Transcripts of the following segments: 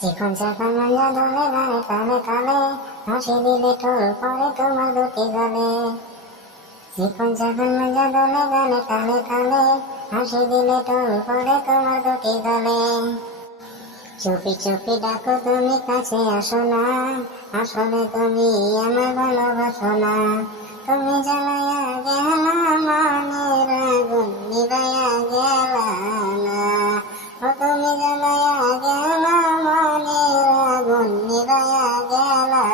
জীবন যখন মজা দলে গানে তালে তালে, হাসি দিলে টোল পরে তোমার দুটি গালে। জীবন যখন মজা দলে গানে তালে তালে, হাসি দিলে টোল পরে তোমার দুটি গালে। চুপি চুপি ডাকো তুমি কাছে আসো না, আসলে তুমি আমার ভালোবাসো না। তুমি জ্বালাইয়া গেলা মনের আগুন নিভাইয়া গেলা না। ও তুমি জ্বালাইয়া গেলা মনের আগুন নিভাইয়া গেলা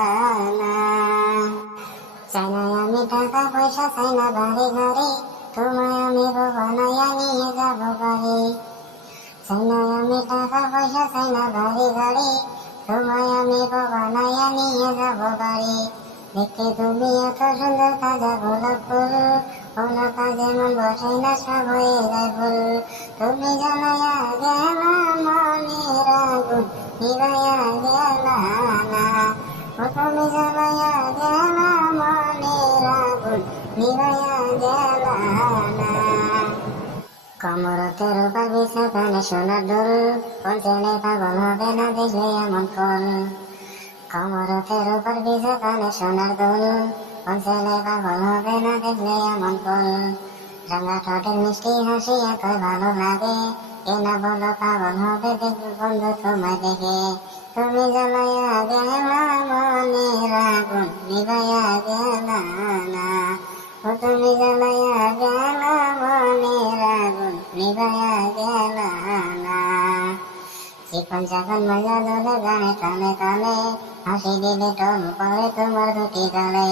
না। চাই না আমি টাকা পয়সা, চাই না বাড়ি গাড়ি, তোমায় আমি বানাইয়া নিয়ে যাবো বাড়ি। চাই না আমি টাকা পয়সা, চাই না বাড়ি গাড়ি, তোমায় আমি বানাইয়া নিয়ে যাবো বাড়ি। দেখতে তুমি এত সুন্দর তাজা গোলাপ ফুল, গোলাপা যেমন বসে না সব হয়ে যায় ফুল। তুমি জ্বালাইয়া গেলা মনের আগুন নিভাইয়া গেলা না। ও তুমি জ্বালাইয়া গেলা মনের আগুন নিভাইয়া গেলা না। কমরতের উপর বিছা কানে সোনার দুল, কোন ছেলে পাগল হবে না দেখলে এমন ফুল। কমরতের উপর বিছা কানে সোনার দুল, কোন ছেলে পাগল হবে না দেখলে এমন ফুল। রাঙা ঠোঁটের মিষ্টি হাসি এত ভালো লাগে, কে না বলো পাগল হবে দেখবে বন্ধু তোমায় দেখে। তুমি জ্বালাইয়া গেলা মনের আগুন নিভাইয়া গেলা না। ও তুমি জ্বালাইয়া গেলা মনের আগুন নিভাইয়া গেলা না। জীবন যখন মজা দলে গানে তালে তালে, হাসি দিলে টোল পরে তোমার দুটি গালে।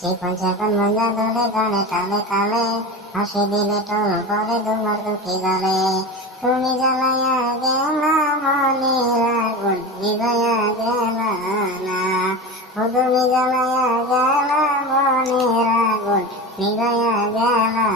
জীবন যখন মজা দলে গানে তালে তালে, হাসি দিলে টোল পরে তোমার দুটি গালে। তুমি জ্বালাইয়া গেলা মনের আগুন নিভাইয়া গেলা না। ও তুমি জ্বালাইয়া গেলা মনের আগুন নিভাইয়া গেলা